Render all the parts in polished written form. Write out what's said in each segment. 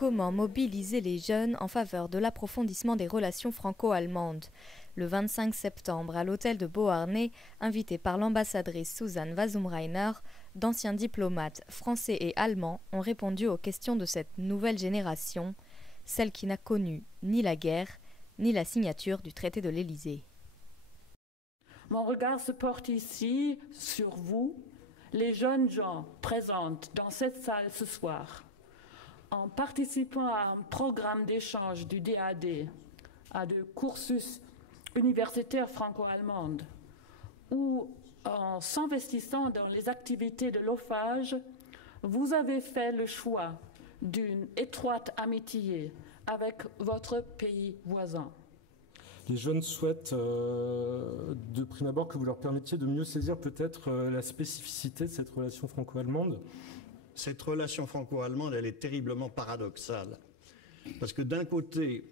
Comment mobiliser les jeunes en faveur de l'approfondissement des relations franco-allemandes? Le 25 septembre, à l'hôtel de Beauharnais, invité par l'ambassadrice Susanne Wasumreiner, d'anciens diplomates français et allemands ont répondu aux questions de cette nouvelle génération, celle qui n'a connu ni la guerre, ni la signature du traité de l'Élysée. Mon regard se porte ici sur vous, les jeunes gens présents dans cette salle ce soir. En participant à un programme d'échange du DAD, à de cursus universitaires franco-allemands, ou en s'investissant dans les activités de l'OFAGE, vous avez fait le choix d'une étroite amitié avec votre pays voisin. Les jeunes souhaitent de prime abord que vous leur permettiez de mieux saisir peut-être la spécificité de cette relation franco-allemande. Cette relation franco-allemande, elle est terriblement paradoxale. Parce que d'un côté,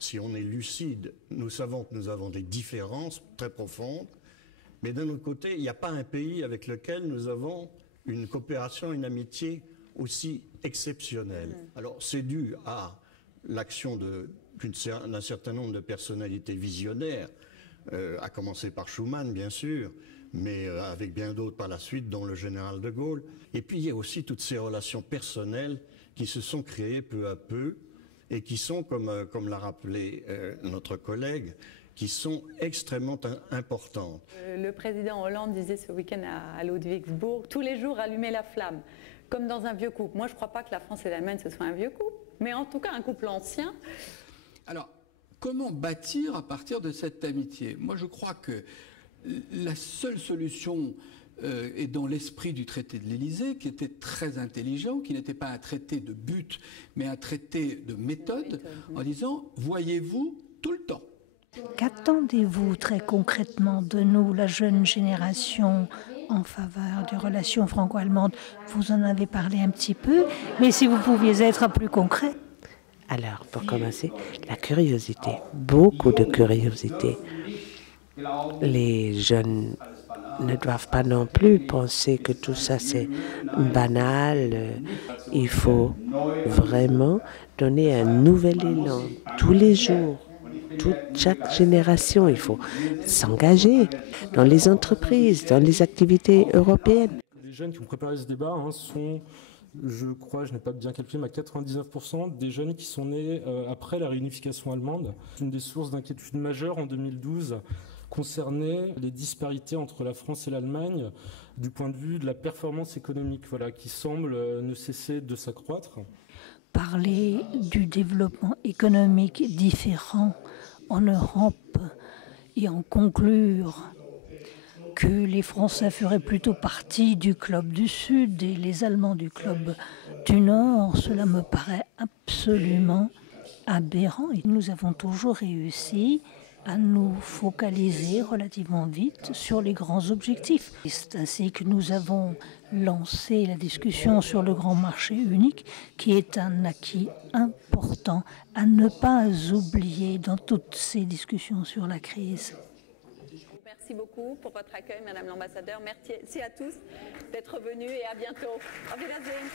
si on est lucide, nous savons que nous avons des différences très profondes, mais d'un autre côté, il n'y a pas un pays avec lequel nous avons une coopération, une amitié aussi exceptionnelle. Alors c'est dû à l'action d'un certain nombre de personnalités visionnaires, à commencer par Schuman, bien sûr, mais avec bien d'autres par la suite, dont le général de Gaulle. Et puis il y a aussi toutes ces relations personnelles qui se sont créées peu à peu et qui sont, comme l'a rappelé notre collègue, qui sont extrêmement importantes. Le président Hollande disait ce week-end à Ludwigsburg, tous les jours allumer la flamme, comme dans un vieux couple. Moi je ne crois pas que la France et l'Allemagne ce soit un vieux couple, mais en tout cas un couple ancien. Alors, comment bâtir à partir de cette amitié? Moi je crois que la seule solution est dans l'esprit du traité de l'Élysée, qui était très intelligent, qui n'était pas un traité de but, mais un traité de méthode, en disant « voyez-vous tout le temps ». Qu'attendez-vous très concrètement de nous, la jeune génération, en faveur des relations franco-allemandes? Vous en avez parlé un petit peu, mais si vous pouviez être plus concret. Alors, pour commencer, la curiosité, beaucoup de curiosité. Les jeunes ne doivent pas non plus penser que tout ça c'est banal. Il faut vraiment donner un nouvel élan tous les jours. Chaque génération, il faut s'engager dans les entreprises, dans les activités européennes. Les jeunes qui ont préparé ce débat sont, je crois, je n'ai pas bien calculé, mais à 99% des jeunes qui sont nés après la réunification allemande. Une des sources d'inquiétude majeure en 2012 concernait les disparités entre la France et l'Allemagne du point de vue de la performance économique, qui semble ne cesser de s'accroître. Parler du développement économique différent en Europe et en conclure que les Français feraient plutôt partie du club du Sud et les Allemands du club du Nord, cela me paraît absolument aberrant. Et nous avons toujours réussi à nous focaliser relativement vite sur les grands objectifs. C'est ainsi que nous avons lancé la discussion sur le grand marché unique, qui est un acquis important à ne pas oublier dans toutes ces discussions sur la crise. Merci beaucoup pour votre accueil, Madame l'ambassadeur. Merci à tous d'être venus et à bientôt. Auf Wiedersehen.